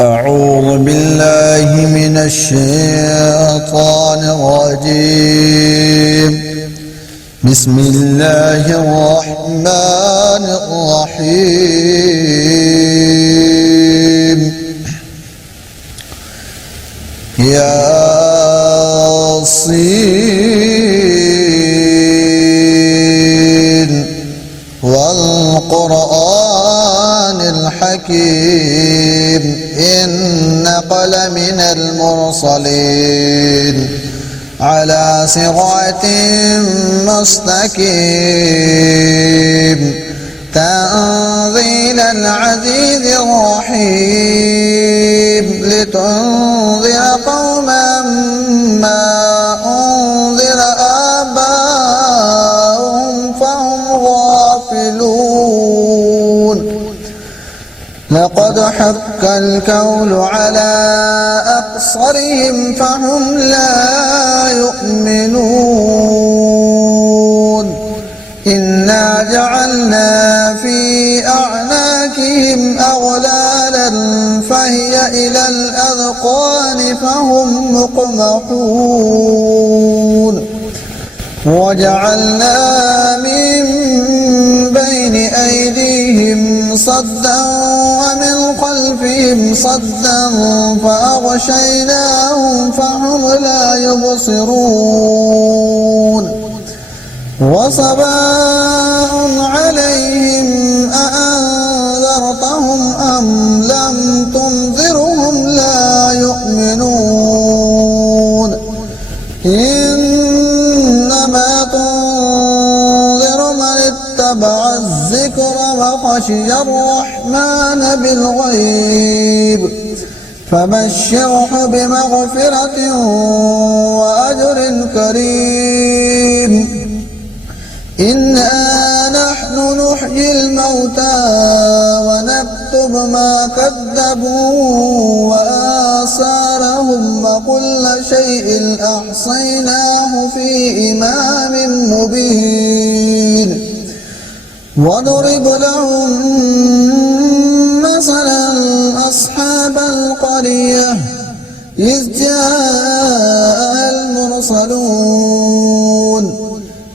أعوذ بالله من الشيطان الرجيم. بسم الله الرحمن الرحيم. ياسين والقرآن الحكيم إنك لمن المرسلين على صراط مستقيم تنزيل العزيز الرحيم لتنذر قوما ما أنذر آباؤهم فهم غافلون. لقد حق القول على أكثرهم فهم لا يؤمنون. إنا جعلنا في أعناقهم أغلالا فهي إلى الأذقان فهم مقمحون. وجعلنا من بين أيديهم صدا ومن خلفهم صدا فأغشيناهم فهم لا يبصرون. وسواء عليهم أأنذرتهم أم لم تنذرهم لا يؤمنون. إنما تنذر من اتبع الذكر وخشي الرحمن بالغيب فبشره بمغفرة وأجر كريم. إنا نحن نحيي الموتى ونكتب ما كذبوا وآثارهم وكل شيء أحصيناه في إمام مبين. واضرب لهم مثلا أصحاب القرية إذ جاء المرسلون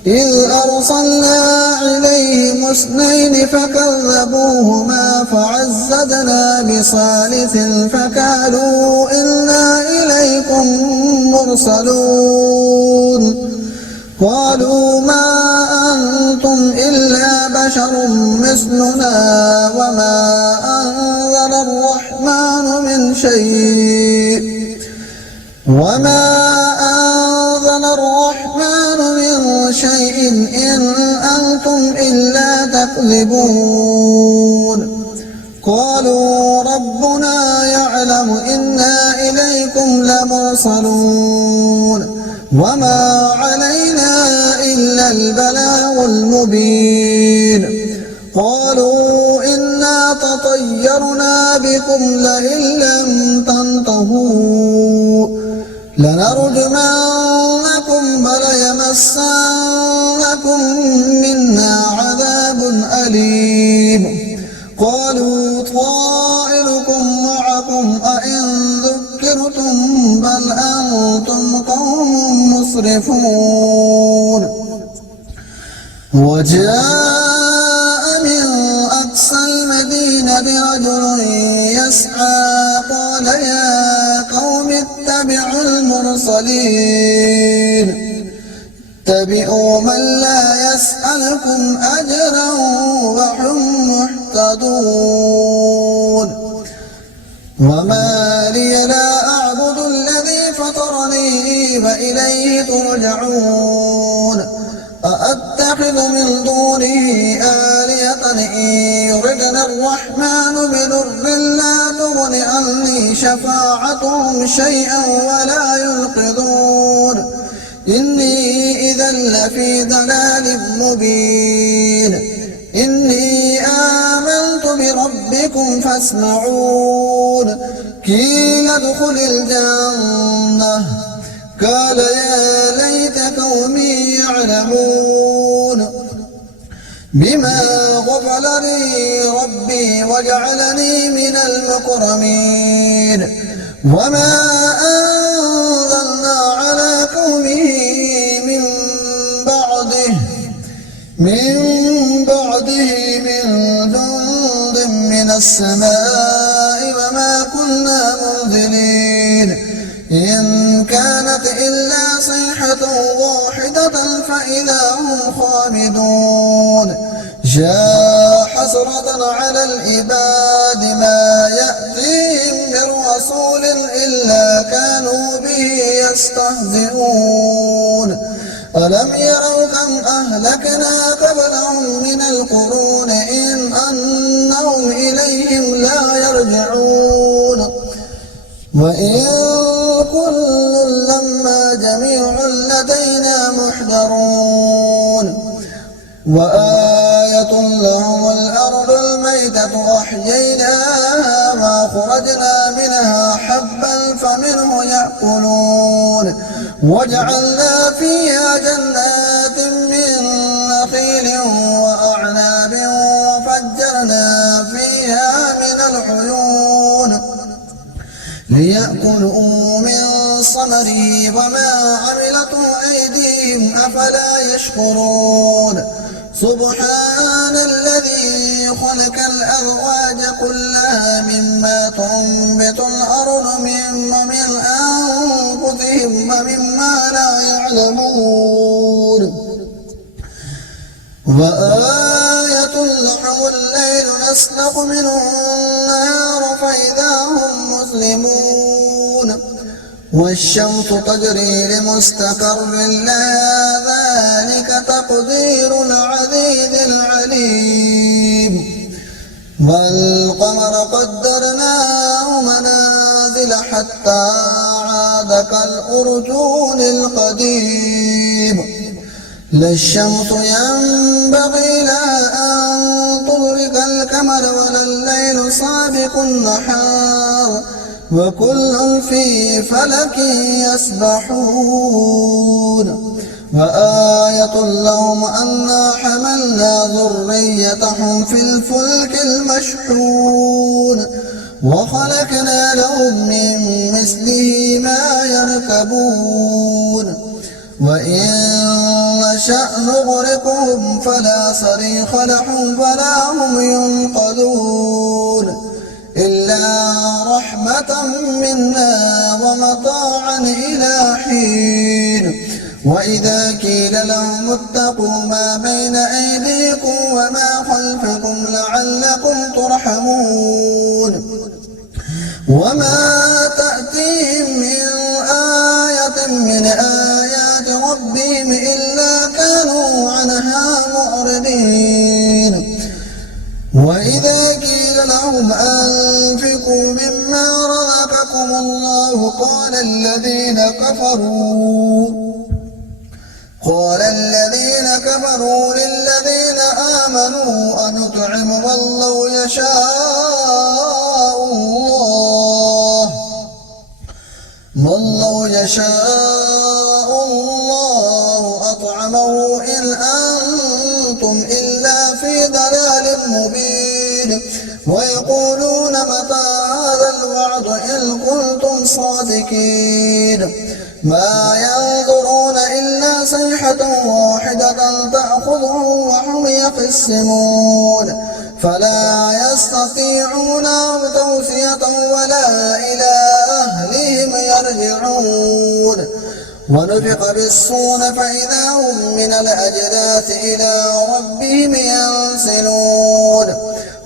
إذ أرسلنا إليهم اثنين فكذبوهما فعززنا بثالث فقالوا إنا إليكم مرسلون. قالوا ما أنتم إلا بشر مثلنا وما أنزل الرحمن من شيء إن أنتم إلا تكذبون. قالوا ربنا يعلم إنا إليكم لمرسلون وما علينا إلا البلاغ المبين. قالوا إنا تطيرنا بكم لئن لم تنتهوا لنرجمنكم وليمسنكم منا عذاب أليم. قالوا طائركم معكم أئن ذكرتم بل أنتم قوم مسرفون. وجاء من أقصى المدينة رجل يسعى قال يا قوم اتبعوا المرسلين اتبعوا من لا يسألكم أجرا وهم مهتدون. وما لي لا أعبد الذي فطرني وإليه ترجعون. أأتخذ من دونه آلهة إن يردنا الرحمن بضر لا تغن عني شفاعتهم شيئا ولا ينقذون. إني إذا لفي ضلال مبين. إني آمنت بربكم فاسمعون. قيل ادخل الجنة قال يا ليت قومي يعلمون بما غفر لي ربي وجعلني من المكرمين. وما أنزلنا على قومه من بعده من جند من السماء وما كنا منزلين إن كانت إلا صيحة واحدة فإذا هم خامدون يا حسرة على العباد ما يأتيهم من رسول إلا كانوا به يستهزئون ألم يروا كم أهلكنا قبلهم من القرون إن أنهم إليهم لا يرجعون وإن كل لما جميع لدينا محضرون وآية لهم الأرض الميتة أحييناها وأخرجنا منها حبا فمنه يأكلون وجعلنا فيها جنات من نخيل وأعناب وفجرنا فيها من العيون ليأكلوا من ثمره وما عملته أيديهم أفلا يشكرون سبحان الذي خلق الأزواج كلها مما تنبت الأرض من أنفسهم ومما لا يعلمون وآية لهم الليل نسلخ منه النهار فإذا هم مسلمون والشمس تجري لمستقر لها ذلك تقدير العزيز العليم والقمر قدرناه منازل حتى عاد كالأرجون القديم لا الشمس ينبغي لها أن تدرك القمر ولا الليل سابق النهار وكل في فلك يسبحون وآية لهم أنا حملنا ذريتهم في الفلك المشحون وخلقنا لهم من مثله ما يركبون وإن نشأ نغرقهم فلا صريخ لهم ولا هم ينقذون إلا رحمة منا ومطاعا إلى حين وإذا قيل لهم اتقوا ما بين أيديكم وما خلفكم لعلكم ترحمون وما تأتيهم من آية من آيات ربهم إلا كانوا عنها معرضين وإذا قيل لهم أنفقوا مما رزقكم الله قال الذين كفروا للذين آمنوا أنطعم من لو يشاء الله أطعمه إن أنتم إلا في ضلال مبين ويقولون متى هذا الوعد إن كنتم صادقين ما ينظرون إلا صيحة واحدة تأخذهم وهم يخصمون فلا يستطيعون توصية ولا إلى أهلهم يرجعون ونفخ بالصور فإذا هم من الأجداث إلى ربهم ينسلون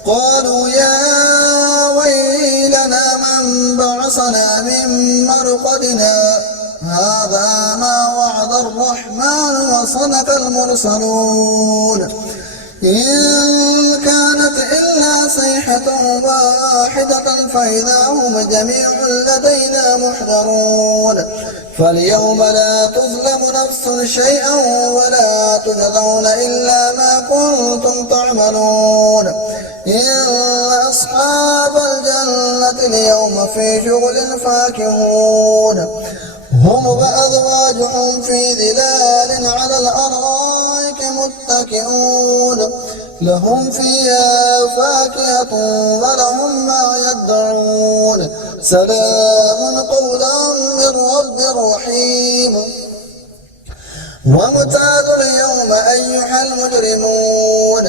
قالوا يا ويلنا من بعثنا من مرقدنا هذا ما وعد الرحمن وصدق المرسلون إن كانت إلا صيحة واحدة فإذا هم جميع لدينا محضرون فاليوم لا تظلم نفس شيئا ولا تجزون إلا ما كنتم تعملون إن أصحاب الجنة اليوم في شغل فاكهون هم وأزواجهم في ظلال على الأرائك متكئون لهم فيها فاكهة ولهم ما يدعون سلام قولا من رب رحيم وامتازوا اليوم أيها المجرمون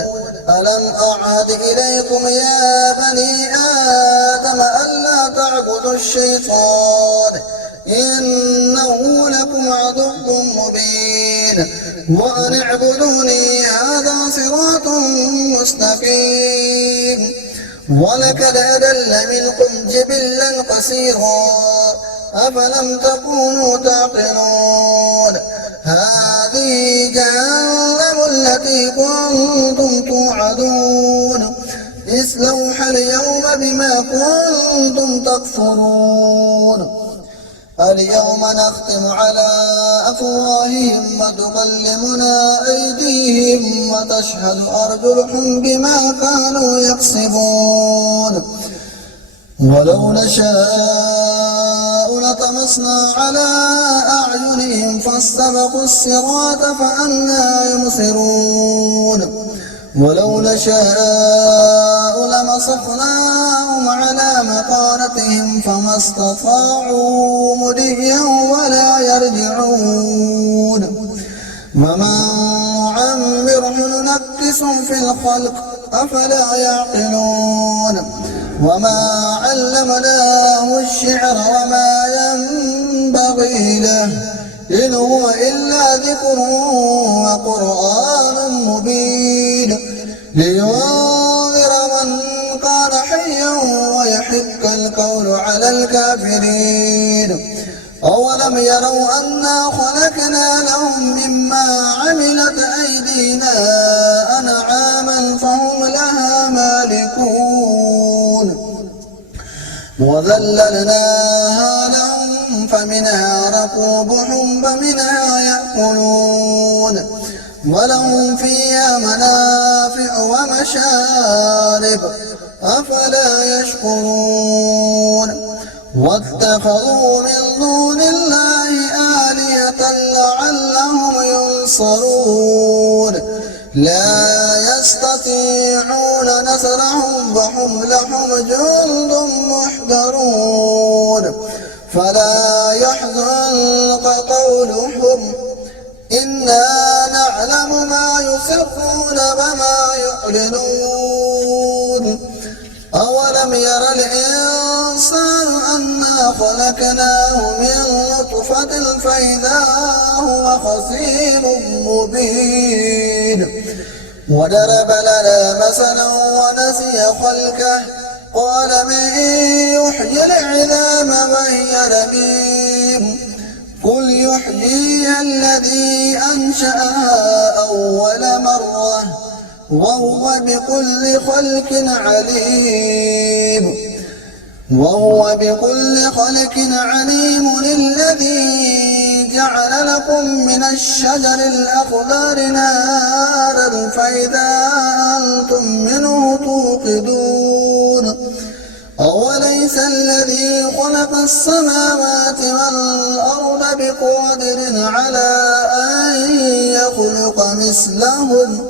ألم أعهد إليكم يا بني آدم ألا تعبدوا الشيطان إنه لكم عدو مبين وأن اعبدوني هذا صراط مستقيم ولقد أضل منكم جبلا قصيرا أفلم تكونوا تعقلون هذه جهنم التي كنتم توعدون اصلوها اليوم بما كنتم تكفرون اليوم نختم على أفواههم وتكلمنا أيديهم وتشهد أرجلهم بما كانوا يكسبون ولو نشاء لطمسنا على أعينهم فاستبقوا الصراط فأنى يبصرون ولو نشاء لمسخناهم على مكانتهم فما استطاعوا مضيا ولا يرجعون ومن نعمره ننكس في الخلق أفلا يعقلون وما علمناه الشعر وما ينبغي له إن هو إلا ذكر وقرآن مبين لينذر من كان حيا ويحق القول على الكافرين أولم يروا أنا خلقنا لهم مما عملت أيدينا أنعاما فهم لها مالكون وذللناها لهم فمنها ركوبهم ومنها يأكلون ولهم فيها منافع ومشارب أفلا يشكرون واتخذوا من دون الله آلهة لعلهم ينصرون لا يستطيعون نصرهم وهم لهم جند محضرون فلا يحزنك قولهم إنا نعلم ما يسرون وما يعلنون أولم ير الإنسان أنا خلقناه من نطفة فإذا هو خصيم مبين وضرب لنا مثلا ونسي خلقه قال من يحيي العظام وهي رميم قل يحييها الذي أنشأها أول مرة وهو بكل خلق عليم الذي جعل لكم من الشجر الأخضر نارا فإذا أنتم منه توقدون أوليس الذي خلق السماوات والأرض بقادر على أن يخلق مثلهم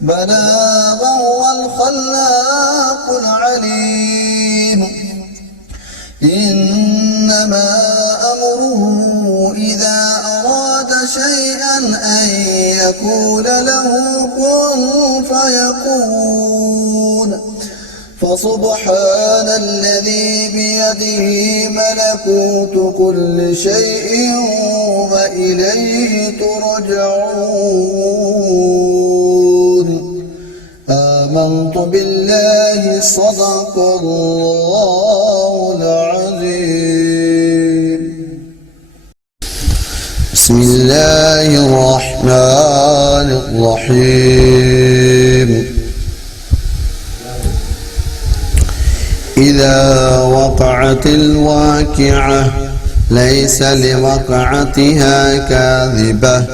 بلى وهو الخلاق العليم إنما أمره إذا أراد شيئا أن يقول له كن فيكون فسبحان الذي بيده ملكوت كل شيء وإليه ترجعون آمنت بالله صدق الله العظيم بسم الله الرحمن الرحيم إذا وقعت الواقعة ليس لوقعتها كاذبة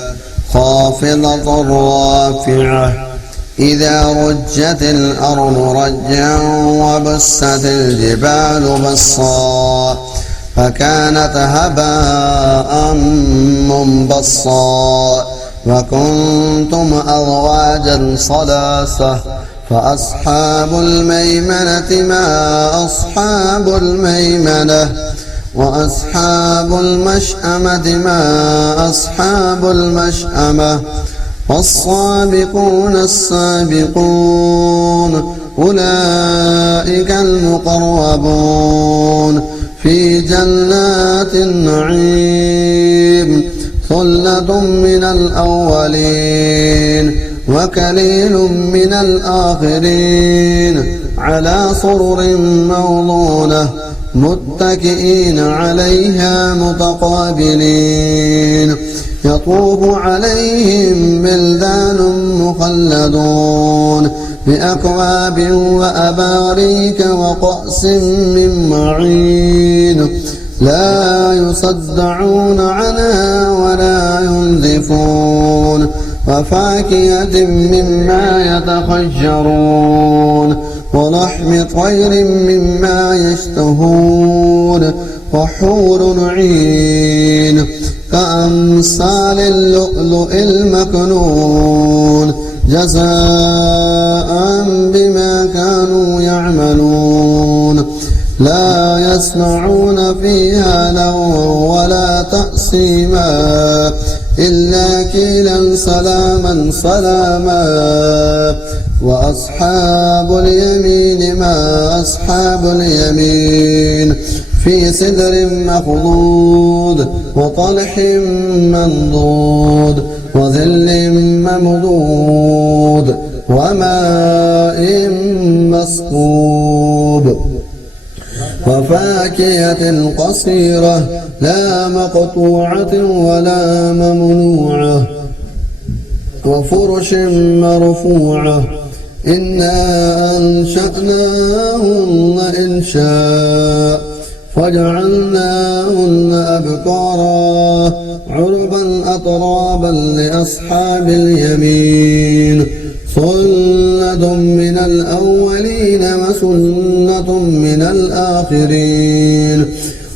خافضة رافعة إذا رجت الأرض رجا وبست الجبال بسا فكانت هباء منبصا وكنتم أزواجا ثلاثة فأصحاب الميمنة ما أصحاب الميمنة وأصحاب المشأمة ما أصحاب المشأمة والسابقون السابقون أولئك المقربون في جنات النعيم ثلة من الأولين وقليل من الآخرين على سرر موضونة متكئين عليها متقابلين يطوف عليهم بلدان مخلدون بأكواب وأباريك وكأس من معين لا يصدعون عنها ولا ينزفون وفاكهة مما يتخيرون ولحم طير مما يشتهون وحور عين كأمثال اللؤلؤ المكنون جزاء بما كانوا يعملون لا يسمعون فيها لغوا ولا تأثيما إلا قيلا سلاما سلاما وأصحاب اليمين ما أصحاب اليمين في سدر مخضود وطلح منضود وظل ممدود وماء مسكوب وفاكهة قصيرة لا مقطوعة ولا ممنوعة وفرش مرفوعة إنا أنشأناهن إنشاء فجعلناهن أبكارا عربا أترابا لأصحاب اليمين ثلة من الأولين وسنة من الآخرين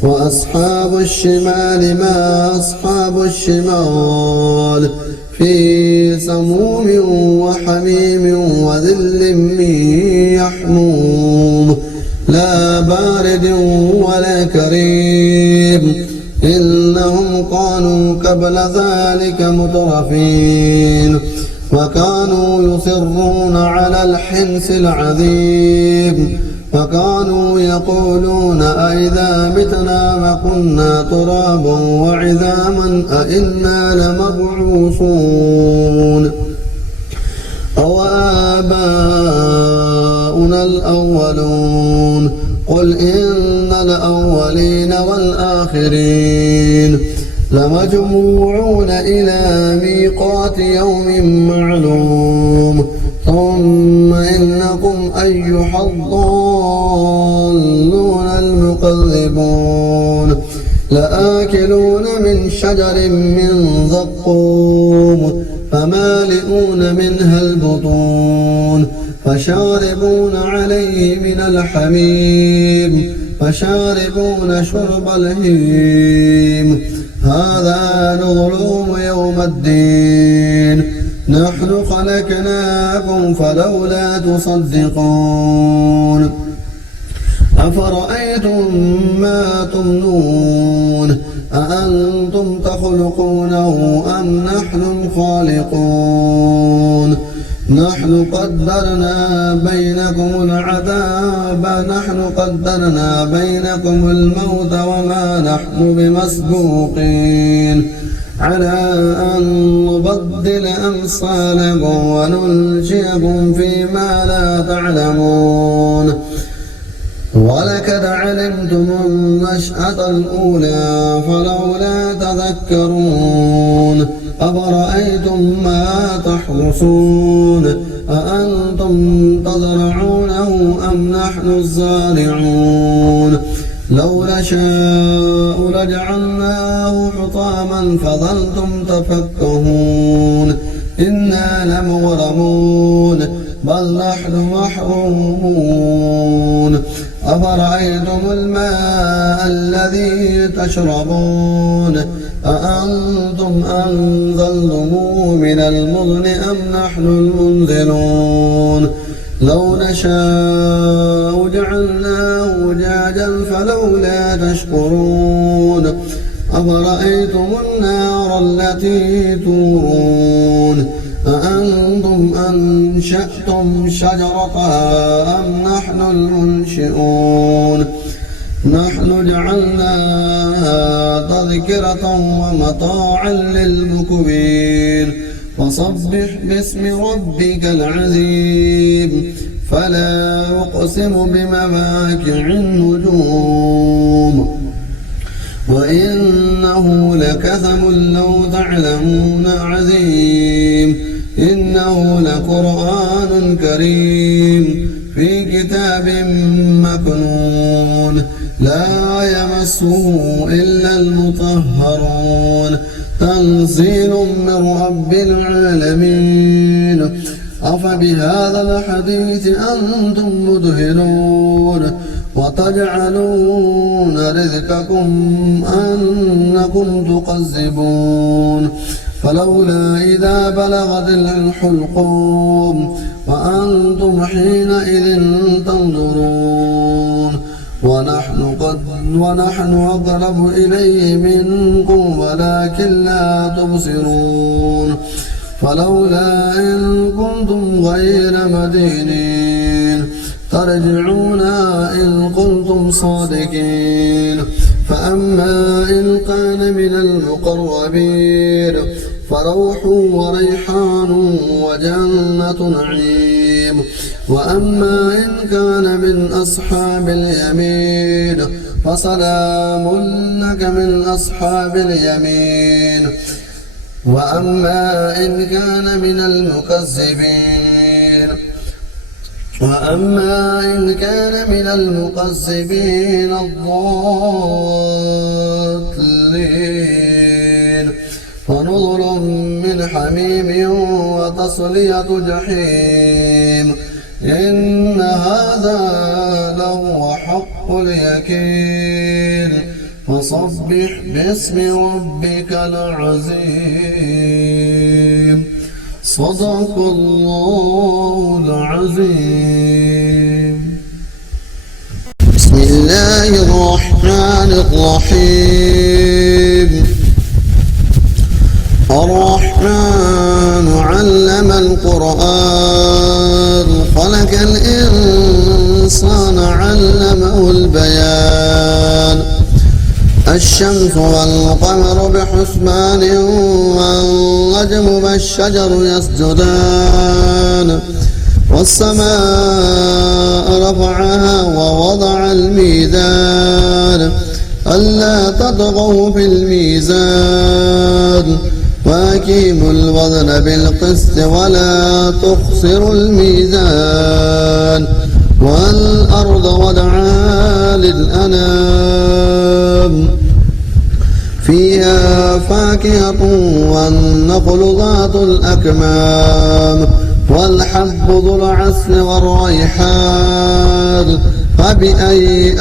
وأصحاب الشمال ما أصحاب الشمال في سموم وحميم وذل من يحموم لا بارد ولا كريم إنهم كانوا قبل ذلك مترفين وكانوا يصرون على الحنث العظيم وكانوا يقولون أئذا متنا وكنا ترابا وعظاما أئنا لمبعوثون أو آباؤنا الأولون قل إن الأولين والآخرين لمجموعون إلى ميقات يوم معلوم ثم إنكم أيها الضالون المكذبون لآكلون من شجر من زقوم فمالئون منها البطون فشاربون عليه من الحميم فشاربون شرب الهيم هذا نزلهم يوم الدين نحن خلقناكم فلولا تصدقون أفرأيتم ما تمنون أأنتم تخلقونه أم نحن الخالقون نحن قدرنا بينكم العذاب نحن قدرنا بينكم الموت وما نحن بمسبوقين على أن نبدل أمثالكم وننشئكم فيما لا تعلمون ولقد علمتم النشأة الأولى فلولا تذكرون أفرأيتم ما تحرثون أأنتم تزرعونه أم نحن الزارعون لو نشاء لجعلناه حطاما فظلتم تفكهون إنا لمغرمون بل نحن محرومون أفرأيتم الماء الذي تشربون أأنتم أنزلتموه من المزن أم نحن المنزلون لو نشاء جعلناه أجاجا فلولا تشكرون أفرأيتم النار التي تورون أأنتم أنشأتم شجرتها أم نحن المنشئون نحن جعلناها تذكرة ومتاعا للمقوين فصبح باسم ربك العظيم فلا أقسم بمواقع النجوم وإنه لقسم لو تعلمون عظيم إنه لقرآن كريم في كتاب مكنون لا يمسه إلا المطهرون تنزيل من رب العالمين أفبهذا الحديث أنتم مدهنون وتجعلون رزقكم أنكم تكذبون فلولا إذا بلغت الحلقوم وأنتم حينئذ تنظرون ونحن أقرب إليه منكم ولكن لا تبصرون فلولا إن كنتم غير مدينين ترجعونها إن كنتم صادقين فأما إن كان من المقربين فروح وريحان وجنة نعيم وأما إن كان من أصحاب اليمين فسلام لك من أصحاب اليمين وأما إن كان من المكذبين الضالين فنظر من حميم وتصلية جحيم إن هذا لهو حق اليقين فصبح باسم ربك العظيم صدق الله العظيم بسم الله الرحمن الرحيم الرحمن علم القرآن خلق الإنسان علمه البيان الشمس والقمر بحسبان والنجم والشجر يسجدان والسماء رفعها ووضع الميزان ألا تطغوا في الميزان وأقيموا الوزن بالقسط ولا تخسروا الميزان والأرض وضعها للأنام فيها فاكهة والنخل ذات الأكمام والحب ذو العسل والريحان فبأي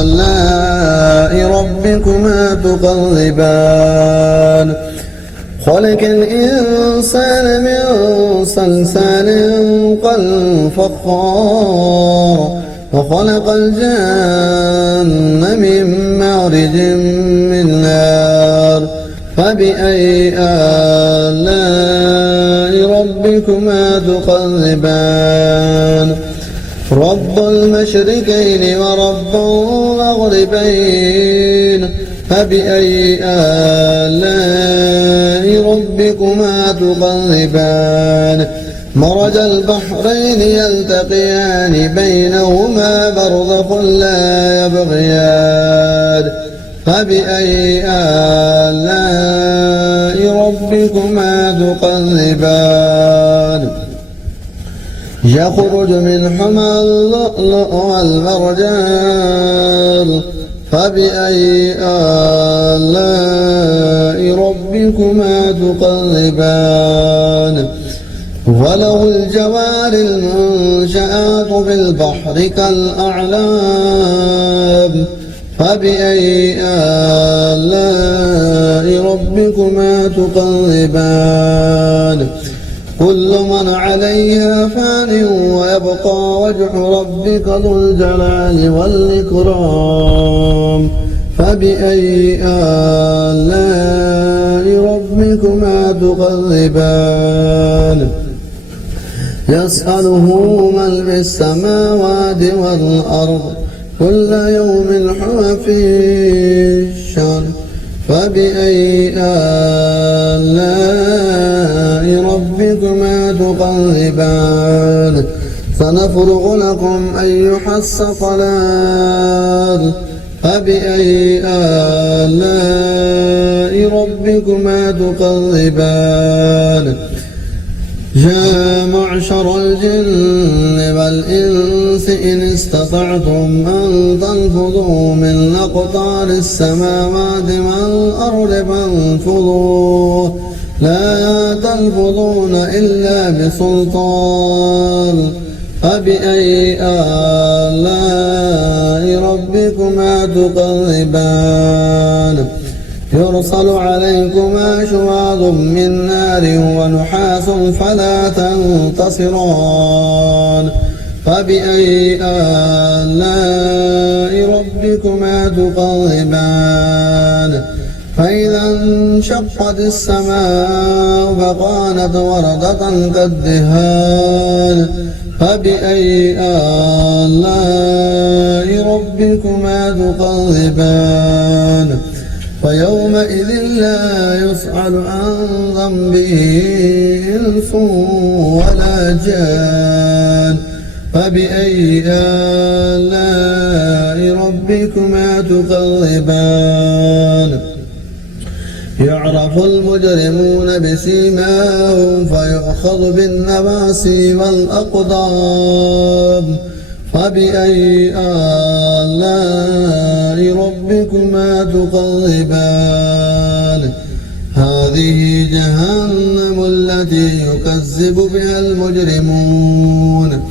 آلاء ربكما تكذبان خلق الإنسان من صلصال كالفخار وخلق الجن من مارج من نار فبأي آلاء ربكما تكذبان رب المشركين ورب المغربين فبأي آلاء ربكما تكذبان مرج البحرين يلتقيان بينهما برزخ لا يبغيان فبأي آلاء ربكما تكذبان يخرج منهما اللؤلؤ والمرجان فبأي آلاء ربكما تكذبان وله الجوار المنشآت في البحر كالأعلام فبأي آلاء ربكما تكذبان كل من عليها فان ويبقى وجه ربك ذو الجلال والإكرام فبأي آلاء ربكما تكذبان يسأله من في السماوات والأرض كل يوم هو في شأن فبأي آلاء ربكما تكذبان سنفرغ لكم أيها الثقلان فبأي آلاء ربكما تكذبان يا معشر الجن والإنس إن استطعتم أن تنفذوا من أقطار السماوات والأرض فانفذوا لا تنفذون إلا بسلطان فبأي آلاء ربكما تكذبان يرسل عليكما شواظ من نار ونحاس فلا تنتصران فبأي آلاء ربكما تكذبان فإذا انشقت السماء فكانت وردة كالدهان فبأي آلاء ربكما تكذبان فيومئذ لا يسأل عن ذنبه إنس ولا جان فبأي آلاء ربكما تكذبان يعرف المجرمون بسيماهم فيؤخذ بالنواسي والأقدام فبأي آلاء ربكما تكذبان هذه جهنم التي يكذب بها المجرمون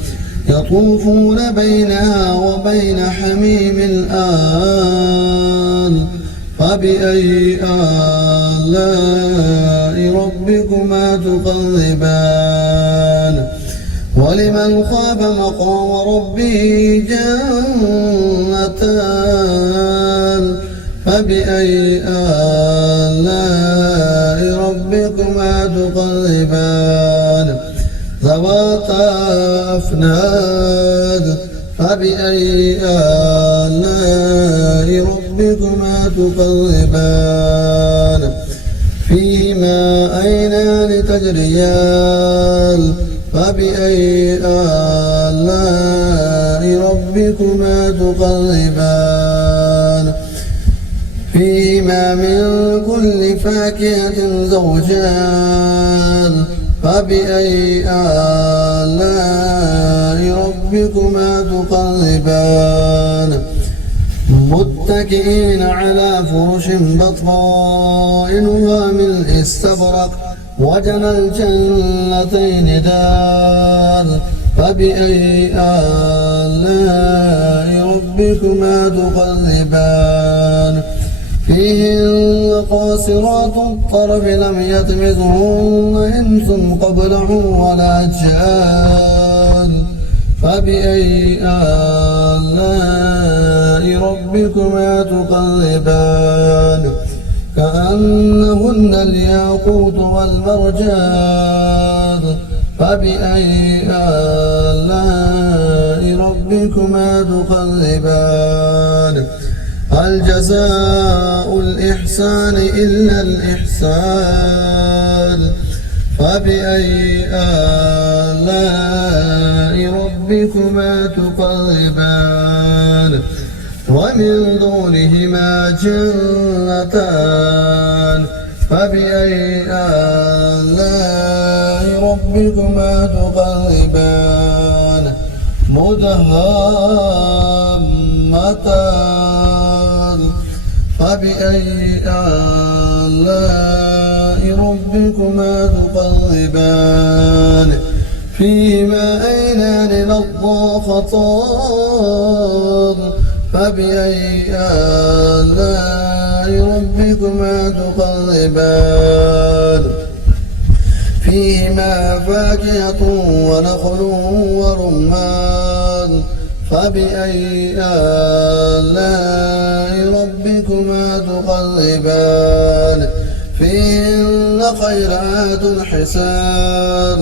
يطوفون بينها وبين حميم آن فبأي آلاء ربكما تكذبان ولمن خاف مقام ربه جنتان فبأي آلاء ربكما تكذبان ذواتا أفناد فبأي آلاء ربكما تكذبان فيهما عينان تجريان فبأي آلاء ربكما تكذبان فيهما من كل فاكهة زوجان فبأي آلاء ربكما تكذبان متكئين على فرش بطائنها من استبرق وجنى الجنتين دان فبأي آلاء ربكما تكذبان فيهن قاصرات الطرف لم يطمثهن إنس قبلهم ولا جان فبأي آلاء ربكما تكذبان كأنهن الياقوت والمرجان فبأي آلاء ربكما تكذبان هل جزاء الإحسان إلا الإحسان فبأي آلاء ربكما تكذبان ومن دونهما جنتان فبأي آلاء ربكما تكذبان مدهامتان فبأي آلاء ربكما تكذبان فيهما عينان نضاختان فبأي آلاء ربكما تكذبان في فيهما فاكهة ونخل ورمان فبأي آلاء ربكما تكذبان فيهن خيرات حسان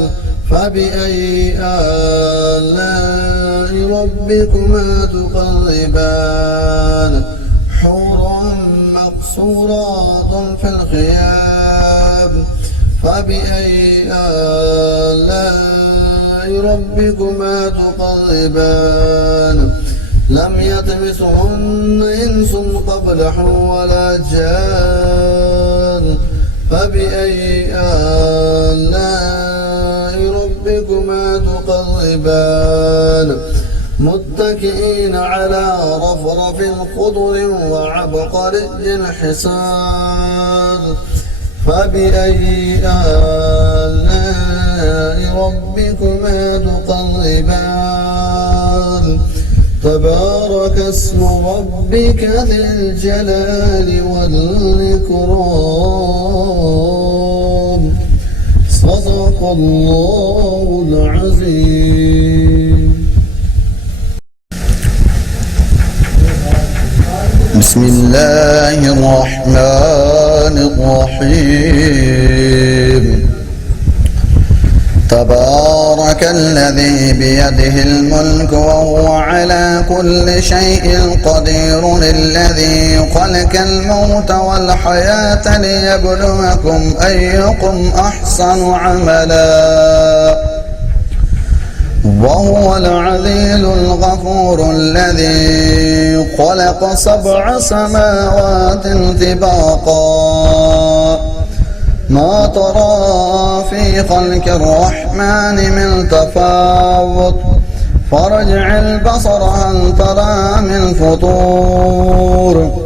فبأي آلاء ربكما تكذبان حور مقصورات في الخيام فبأي آلاء ربكما تكذبان لم يطمثهن إنس قبلهم ولا جان فبأي آلاء ربكما تكذبان متكئين على رفرف خضر وعبقري حسان فبأي آلاء ربكما تكذبان تبارك اسم ربك ذي الجلال والإكرام صدق الله العظيم. بسم الله الرحمن الرحيم تبارك الذي بيده الملك وهو على كل شيء قدير الذي خلق الموت والحياة ليبلوكم أيكم أحسن عملا وهو العلي الغفور الذي خلق 7 سماوات طباقا ما ترى في خلق الرحمن من تفاوت فارجع البصر هل ترى من فطور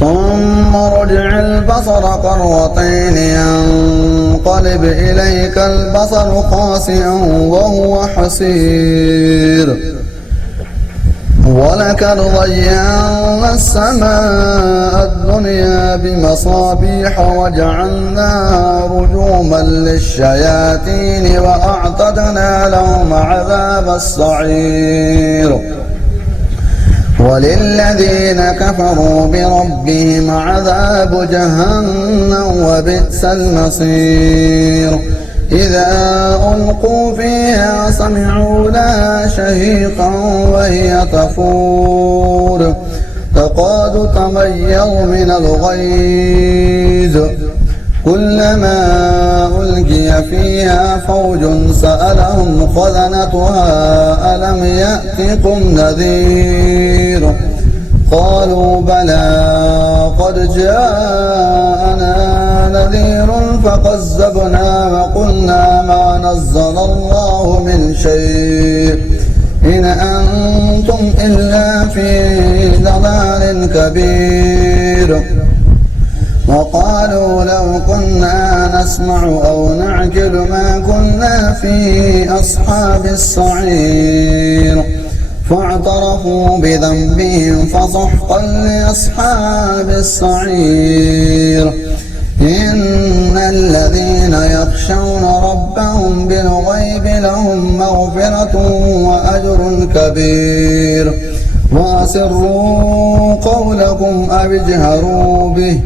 ثم ارجع البصر كرتين ينقلب إليك البصر خاسئا وهو حسير ولقد زينا السماء الدنيا بمصابيح وجعلناها رجوما للشياطين وأعتدنا لهم عذاب السعير وللذين كفروا بربهم عذاب جهنم وبئس المصير إذا ألقوا فيها سمعوا لها شهيقا وهي تفور تكاد تميز من الغيظ كلما ألقي فيها فوج سألهم خزنتها ألم يأتكم نذير قالوا بلى قد جاءنا نذير فكذبنا وقلنا ما نزل الله من شيء إن أنتم إلا في ضلال كبير وقالوا لو كنا نسمع أو نعقل ما كنا في أصحاب السعير فاعترفوا بذنبهم فسحقا لأصحاب السعير إن الذين يخشون ربهم بالغيب لهم مغفرة وأجر كبير وأسروا قولكم أو اجهروا به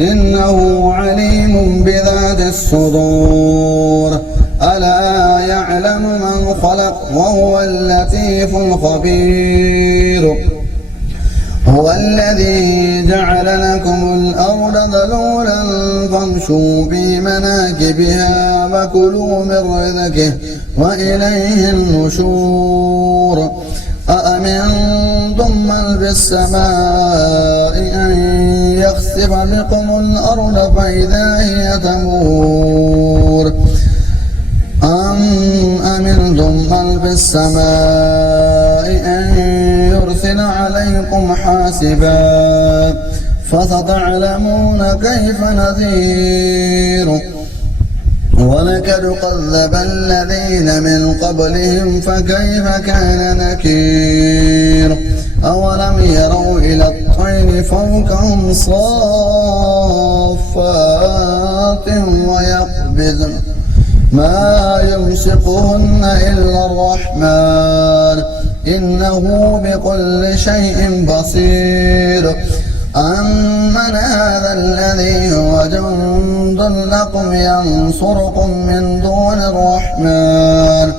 إنه عليم بذات الصدور ألا يعلم من خلق وهو اللطيف الخبير هو الذي جعل لكم الأرض ذلولا فامشوا في مناكبها وكلوا من رزقه وإليه النشور أأمنتم من في السماء أن يخسف بكم الأرض فإذا هي تمور أم أمنتم من في السماء أن يرسل عليكم حاسبا فستعلمون كيف نذير ولقد كذب الذين من قبلهم فكيف كان نكير أولم يروا إلى الطير فوقهم صافات ما يمسكهن إلا الرحمن إنه بكل شيء بصير أمن هذا الذي هو جند لكم ينصركم من دون الرحمن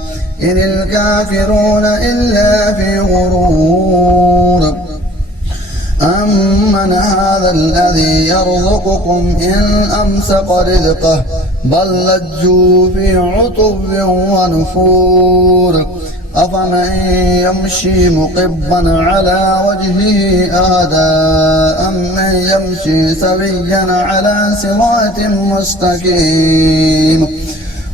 إن الكافرون إلا في غرور أمن هذا الذي يرزقكم إن أمسك رزقه بل لجوا في عتب ونفور أفمن يمشي مقبا على وجهه أهدى أمن يمشي سويا على صراط مستقيم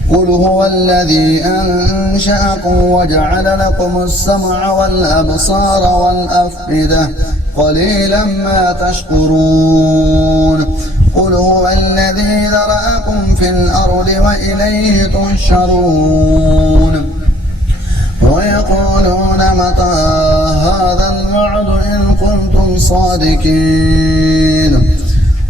قل هو الذي أنشأكم وجعل لكم السمع والأبصار والأفئدة قليلا ما تشكرون قل هو الذي ذرأكم في الأرض وإليه تحشرون ويقولون متى هذا الوعد إن كنتم صادقين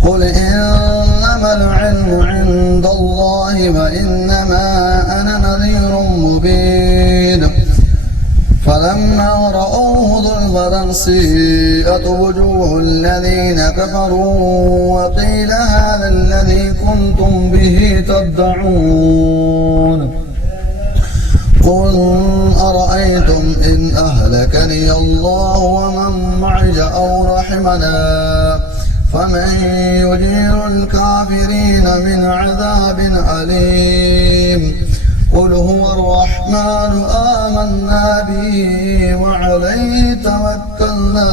قل إنما العلم عند الله وإنما أنا نذير مبين فلما رأوه ظلفة سيئت وجوه الذين كفروا وقيل هذا الذي كنتم به تدعون قل أرأيتم إن أهلكني الله ومن معي أو رحمنا فمن يجير الكافرين من عذاب أليم قل هو الرحمن آمنا به وعليه توكلنا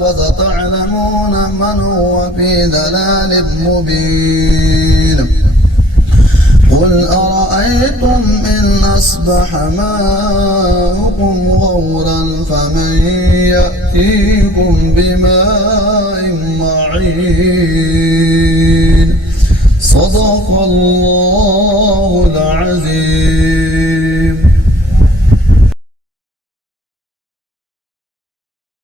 فستعلمون من هو في ضلال مبين قل أرأيتم إن أصبح ماؤكم غورا فمن يأتيكم بماء معين صدق الله